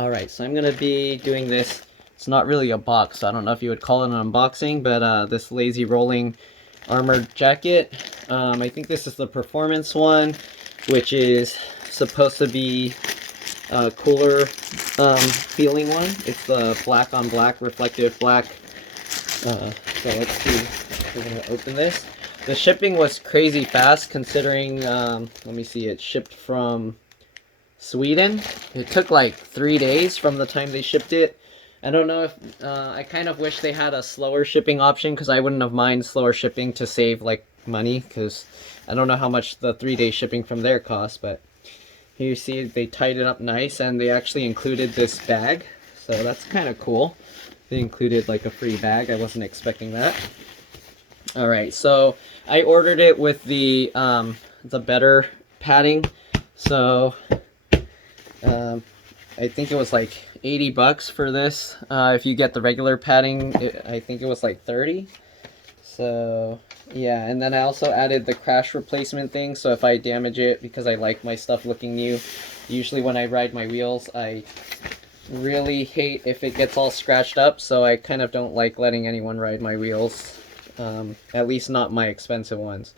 Alright, so I'm going to be doing this. It's not really a box, so I don't know if you would call it an unboxing, but this Lazyrolling armored jacket. I think this is the performance one, which is supposed to be a cooler feeling one. It's the black on black, reflective black. So let's see. We're going to open this. The shipping was crazy fast considering, let me see, it shipped from Sweden. It took like 3 days from the time they shipped it. I don't know if I kind of wish they had a slower shipping option, because I wouldn't have mind slower shipping to save like money, because I don't know how much the 3-day shipping from there costs. But here you see they tied it up nice, and they actually included this bag, so that's kind of cool. They included like a free bag. I wasn't expecting that. All right, so I ordered it with the better padding. So I think it was like 80 bucks for this. If you get the regular padding, I think it was like 30. So yeah, and then I also added the crash replacement thing, so if I damage it, because I like my stuff looking new, usually when I ride my wheels, I really hate if it gets all scratched up, so I kind of don't like letting anyone ride my wheels, at least not my expensive ones.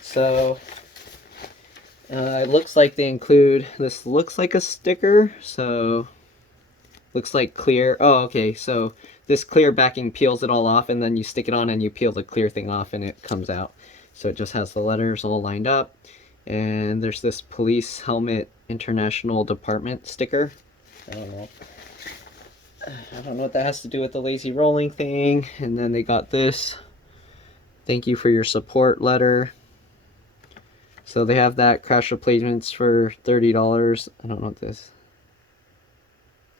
So it looks like they include, this looks like a sticker, so looks like clear. Oh, okay, so this clear backing peels it all off, and then you stick it on and you peel the clear thing off and it comes out. So it just has the letters all lined up. And there's this police helmet international department sticker. I don't know what that has to do with the Lazyrolling thing. And then they got this, thank you for your support letter. So they have that, crash replacements for $30. I don't know what this.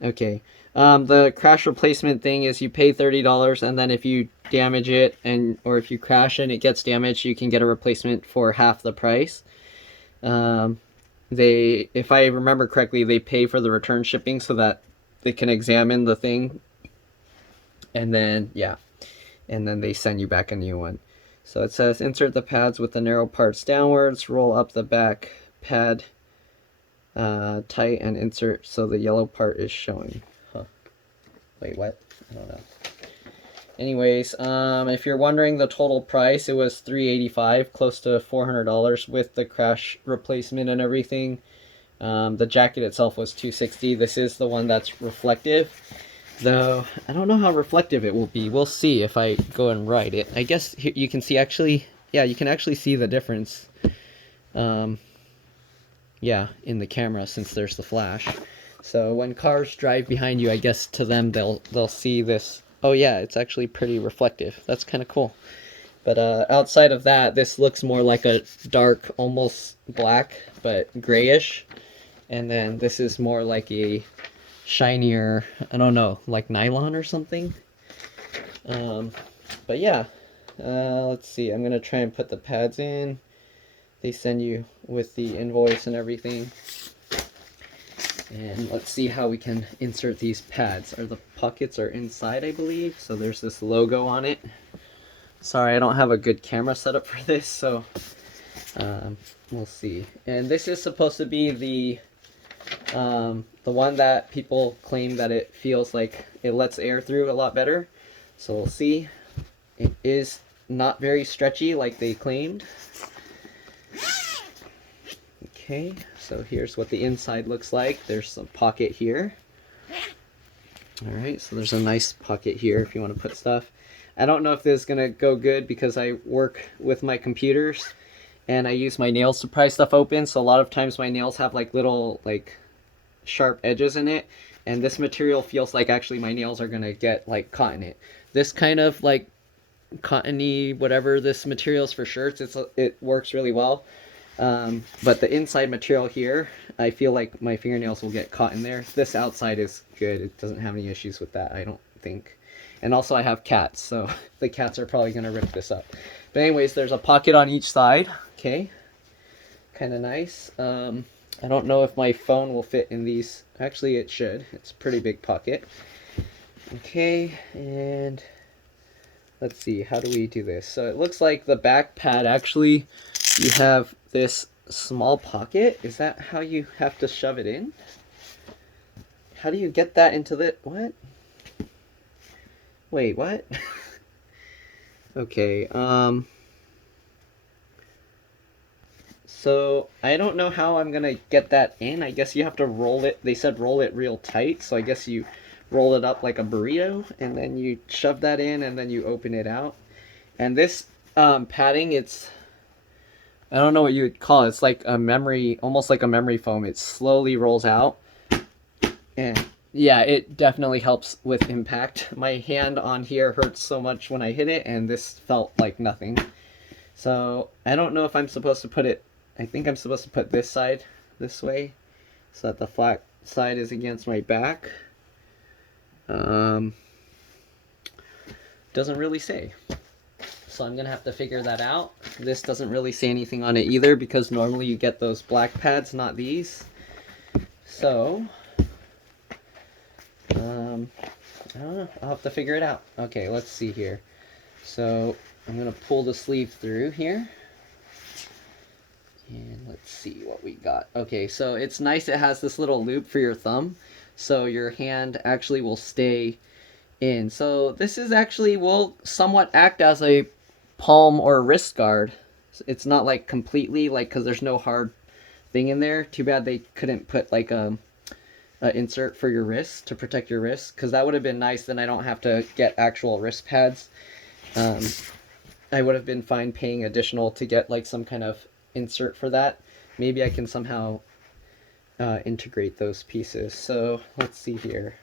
Okay. The crash replacement thing is you pay $30, and then if you damage it or if you crash and it gets damaged, you can get a replacement for half the price. If I remember correctly, they pay for the return shipping so that they can examine the thing, and then yeah, and then they send you back a new one. So it says insert the pads with the narrow parts downwards, roll up the back pad tight, and insert so the yellow part is showing. Huh. Wait, what? I don't know. Anyways, if you're wondering the total price, it was $385, close to $400 with the crash replacement and everything. The jacket itself was $260. This is the one that's reflective, though I don't know how reflective it will be. We'll see if I go and ride it. I guess you can see actually, yeah, you can actually see the difference. Yeah, in the camera, since there's the flash. So when cars drive behind you, I guess to them they'll see this. Oh yeah, it's actually pretty reflective. That's kind of cool. But outside of that, this looks more like a dark, almost black, but grayish. And then this is more like a shinier, I don't know, like nylon or something. But yeah, let's see. I'm gonna try and put the pads in. They send you with the invoice and everything. And let's see how we can insert these pads. The pockets are inside, I believe. So there's this logo on it. Sorry, I don't have a good camera setup for this, so we'll see. And this is supposed to be the one that people claim that it feels like it lets air through a lot better. So we'll see. It is not very stretchy like they claimed. Okay, so here's what the inside looks like. There's a pocket here. Alright, so there's a nice pocket here if you want to put stuff. I don't know if this is going to go good because I work with my computers and I use my nails to pry stuff open, so a lot of times my nails have like little like sharp edges in it, and this material feels like actually my nails are going to get like caught in it. This kind of like cottony whatever this material is for shirts, it works really well. But the inside material here, I feel like my fingernails will get caught in there. This outside is good. It doesn't have any issues with that, I don't think. And also I have cats, so the cats are probably going to rip this up. But anyways, there's a pocket on each side. Okay. Kind of nice. I don't know if my phone will fit in these. Actually, it should. It's a pretty big pocket. Okay, and let's see. How do we do this? So it looks like the back pad, actually, you have this small pocket. Is that how you have to shove it in? how do you get that into the, what? Wait, what? Okay, so I don't know how I'm gonna get that in. I guess you have to roll it. They said roll it real tight, so I guess you roll it up like a burrito, and then you shove that in, and then you open it out. And this padding, it's, I don't know what you would call it. It's like a memory, almost like a memory foam. It slowly rolls out, and yeah, it definitely helps with impact. My hand on here hurts so much when I hit it, and this felt like nothing. So I don't know if I'm supposed to put it, I think I'm supposed to put this side this way so that the flat side is against my back. Doesn't really say. So I'm gonna have to figure that out. This doesn't really say anything on it either, because normally you get those black pads, not these. So I don't know, I'll have to figure it out. Okay, let's see here. So I'm gonna pull the sleeve through here, and let's see what we got. Okay, so it's nice, it has this little loop for your thumb, so your hand actually will stay in. So this is actually, will somewhat act as a palm or wrist guard. It's not like completely, like, because there's no hard thing in there. Too bad they couldn't put like a insert for your wrist to protect your wrist, because that would have been nice. Then I don't have to get actual wrist pads. I would have been fine paying additional to get like some kind of insert for that. Maybe I can somehow integrate those pieces. So let's see here.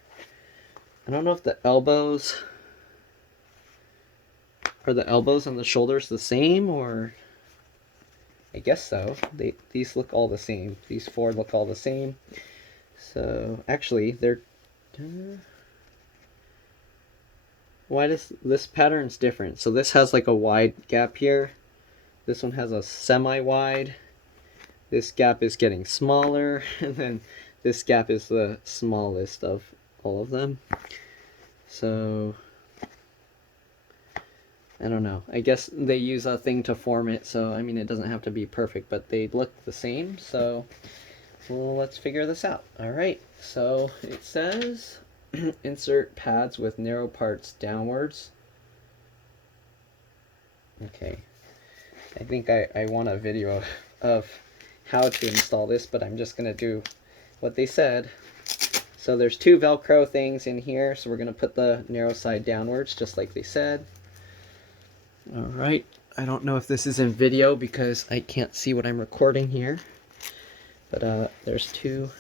I don't know if the elbows, are the elbows and the shoulders the same, or I guess so. These look all the same. These four look all the same. So actually, they're why does this pattern's different? So this has like a wide gap here. This one has a semi-wide. This gap is getting smaller, and then this gap is the smallest of all of them. So I don't know. I guess they use a thing to form it, so I mean it doesn't have to be perfect, but they look the same. So well, let's figure this out. All right. So it says insert pads with narrow parts downwards. Okay. I think I want a video of how to install this, but I'm just gonna do what they said. So there's two Velcro things in here, so we're gonna put the narrow side downwards, just like they said. All right, I don't know if this is in video because I can't see what I'm recording here, but there's two,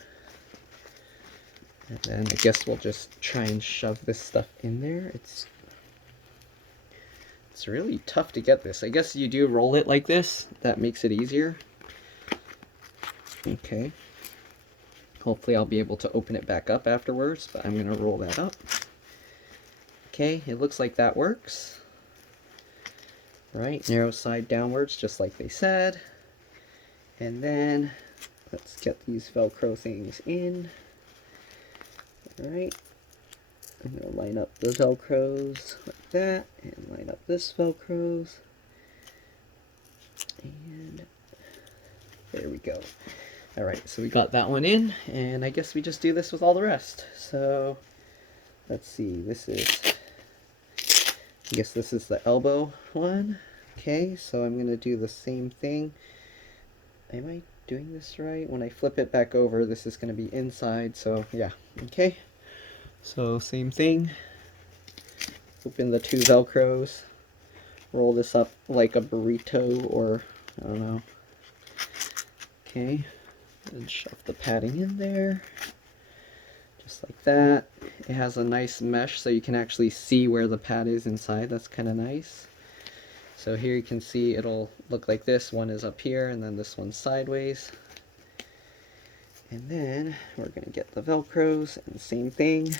and then I guess we'll just try and shove this stuff in there. It's really tough to get this. I guess you do roll it like this, that makes it easier. Okay. Hopefully I'll be able to open it back up afterwards, but I'm going to roll that up. Okay, it looks like that works. Right, narrow side downwards, just like they said. And then, let's get these Velcro things in. Alright, I'm going to line up the Velcros like that, and line up this Velcros. And there we go. Alright, so we got that one in, and I guess we just do this with all the rest. So, let's see, this is, I guess this is the elbow one. Okay, so I'm going to do the same thing. Am I doing this right? When I flip it back over, this is going to be inside, so yeah. Okay, so same thing. Open the two Velcros. Roll this up like a burrito, or, I don't know. Okay. And shove the padding in there, just like that. It has a nice mesh so you can actually see where the pad is inside. That's kind of nice. So here you can see it'll look like this. One is up here, and then this one's sideways. And then we're going to get the Velcros, and same thing.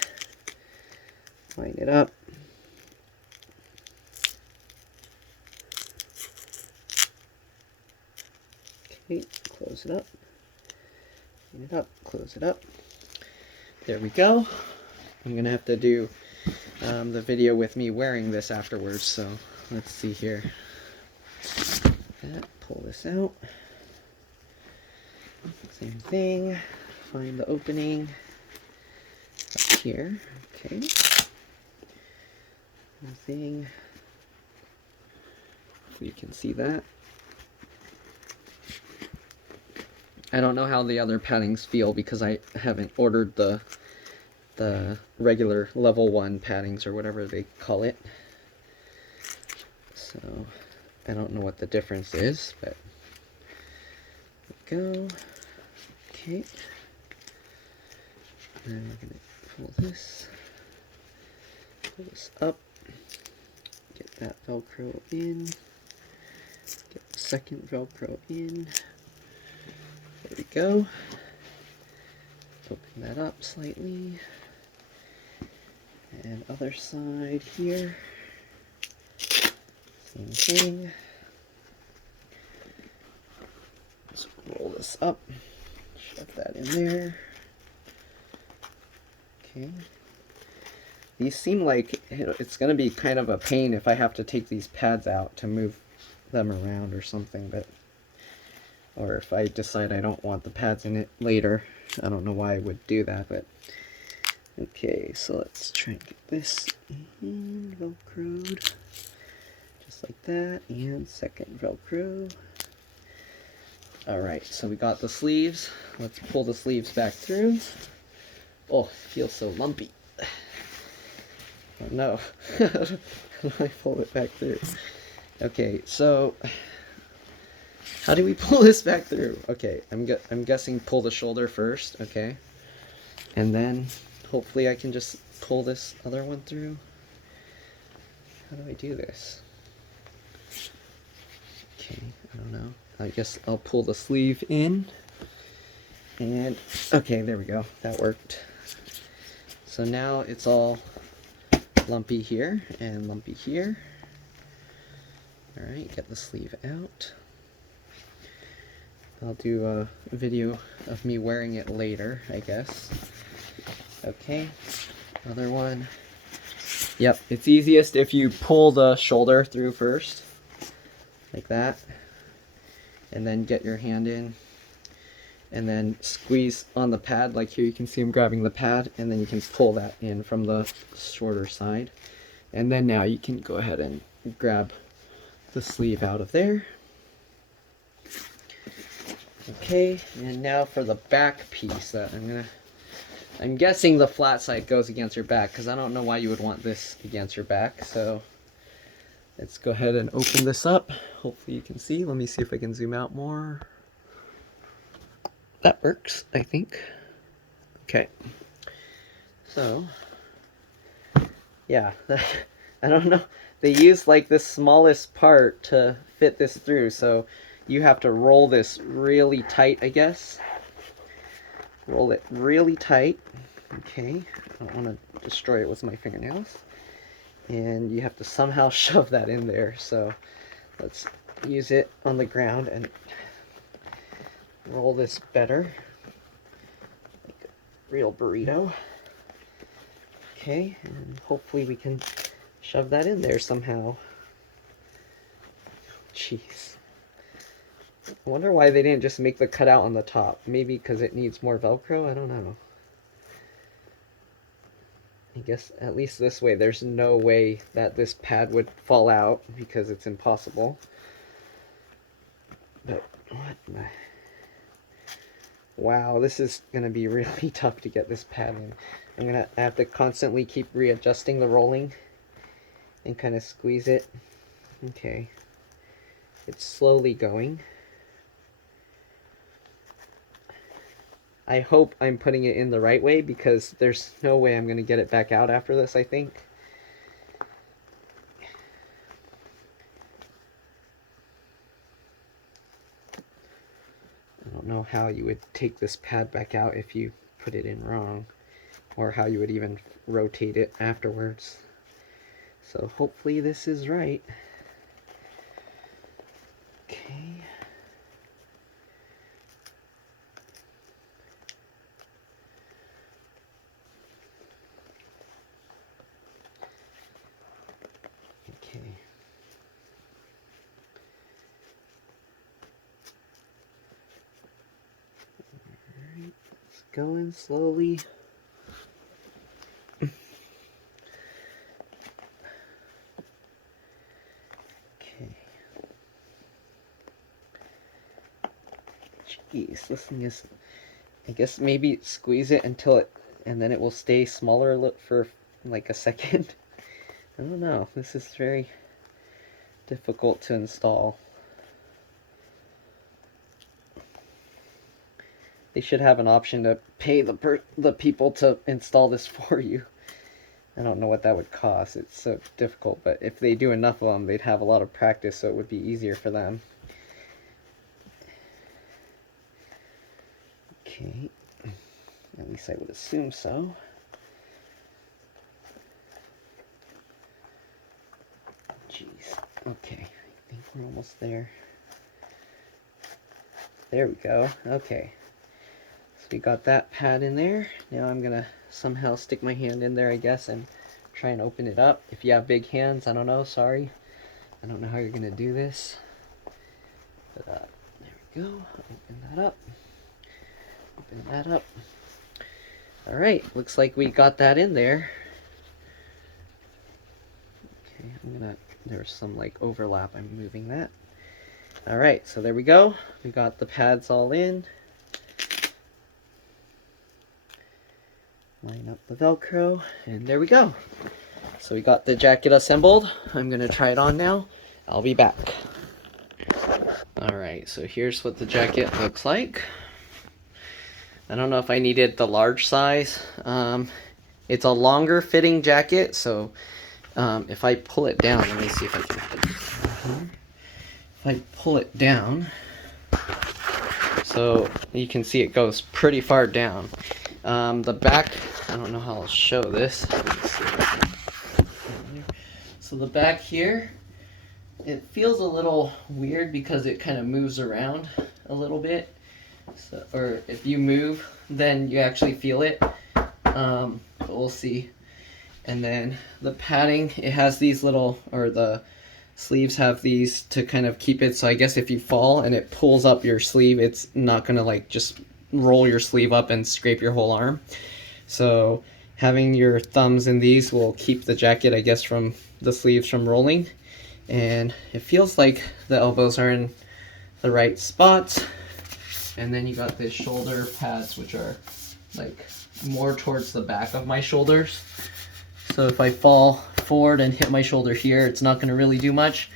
Line it up. Okay, close it up. Clean it up, close it up. There we go. I'm gonna have to do the video with me wearing this afterwards, so let's see here. Pull this out. Same thing. Find the opening. here. Okay. Thing. You can see that. I don't know how the other paddings feel because I haven't ordered the regular level 1 paddings or whatever they call it. So I don't know what the difference is, but there we go. Okay. Then we're going to pull this up, get that Velcro in, get the second Velcro in. There we go. Open that up slightly. And other side here. Same thing. Just roll this up. Shove that in there. Okay. These seem like it's going to be kind of a pain if I have to take these pads out to move them around or something, but or if I decide I don't want the pads in it later. I don't know why I would do that, but okay, so let's try and get this in, Velcroed, just like that, and second Velcro. Alright, so we got the sleeves. Let's pull the sleeves back through. Oh, it feels so lumpy. Oh no. How do I pull it back through? Okay, so how do we pull this back through? Okay, I'm guessing pull the shoulder first, okay? And then hopefully I can just pull this other one through. How do I do this? Okay, I don't know. I guess I'll pull the sleeve in. And okay, there we go. That worked. So now it's all lumpy here and lumpy here. Alright, get the sleeve out. I'll do a video of me wearing it later, I guess. Okay, other one. Yep, it's easiest if you pull the shoulder through first, like that, and then get your hand in, and then squeeze on the pad, like here you can see I'm grabbing the pad, and then you can pull that in from the shorter side. And then now you can go ahead and grab the sleeve out of there. Okay, and now for the back piece that I'm guessing the flat side goes against your back, because I don't know why you would want this against your back. So let's go ahead and open this up. Hopefully you can see. Let me see if I can zoom out more. That works, I think. Okay. So, yeah, I don't know. They use like the smallest part to fit this through, so you have to roll this really tight, I guess. Roll it really tight. Okay, I don't want to destroy it with my fingernails. And you have to somehow shove that in there. So let's use it on the ground and roll this better. Like a real burrito. Okay, and hopefully we can shove that in there somehow. Jeez. I wonder why they didn't just make the cutout on the top. Maybe because it needs more Velcro? I don't know. I guess at least this way there's no way that this pad would fall out because it's impossible. But what the... Wow, this is going to be really tough to get this pad in. I'm going to have to constantly keep readjusting the rolling and kind of squeeze it. Okay. It's slowly going. I hope I'm putting it in the right way because there's no way I'm going to get it back out after this, I think. I don't know how you would take this pad back out if you put it in wrong, or how you would even rotate it afterwards. So hopefully this is right. Okay. Okay. Alright, it's going slowly. Jeez, this thing is, I guess maybe squeeze it until it, and then it will stay smaller for like a second. I don't know, this is very difficult to install. They should have an option to pay the people to install this for you. I don't know what that would cost. It's so difficult, but if they do enough of them, they'd have a lot of practice, so it would be easier for them. Okay, at least I would assume so. Jeez, okay, I think we're almost there. There we go, okay. So we got that pad in there. Now I'm gonna somehow stick my hand in there, I guess, and try and open it up. If you have big hands, I don't know, sorry. I don't know how you're gonna do this. But there we go, open that up. Open that up. Alright, looks like we got that in there. Okay, there's some like overlap, I'm moving that. Alright, so there we go. We got the pads all in. Line up the Velcro, and there we go. So we got the jacket assembled. I'm gonna try it on now. I'll be back. Alright, so here's what the jacket looks like. I don't know if I needed the large size. It's a longer fitting jacket, so if I pull it down, let me see if I can put it down here. If I pull it down, so you can see it goes pretty far down. The back, I don't know how I'll show this. So the back here, it feels a little weird because it kind of moves around a little bit. So, or if you move, then you actually feel it. But we'll see. And then the padding, it has these little, or the sleeves have these to kind of keep it. So I guess if you fall and it pulls up your sleeve, it's not gonna like just roll your sleeve up and scrape your whole arm. So having your thumbs in these will keep the jacket, I guess, from the sleeves from rolling. And it feels like the elbows are in the right spots. And then you got the shoulder pads, which are like more towards the back of my shoulders. So if I fall forward and hit my shoulder here, it's not going to really do much,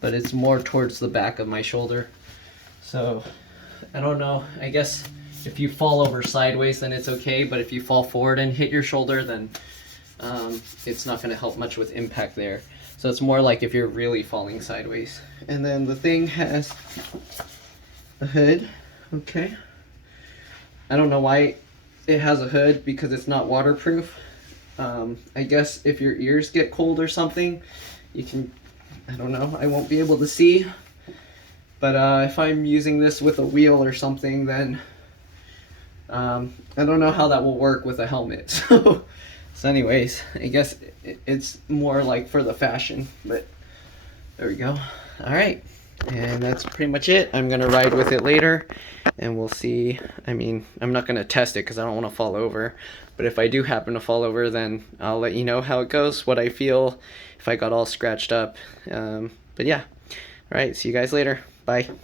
but it's more towards the back of my shoulder. So I don't know, I guess if you fall over sideways, then it's okay, but if you fall forward and hit your shoulder, then it's not going to help much with impact there. So it's more like if you're really falling sideways. And then the thing has a hood. Okay. I don't know why it has a hood, because it's not waterproof. I guess if your ears get cold or something, you can, I don't know, I won't be able to see. But if I'm using this with a wheel or something, then I don't know how that will work with a helmet. So anyways, I guess it's more like for the fashion, but there we go. All right. And that's pretty much it. I'm going to ride with it later, and we'll see. I mean, I'm not going to test it because I don't want to fall over. But if I do happen to fall over, then I'll let you know how it goes, what I feel, if I got all scratched up. But yeah. All right, see you guys later. Bye.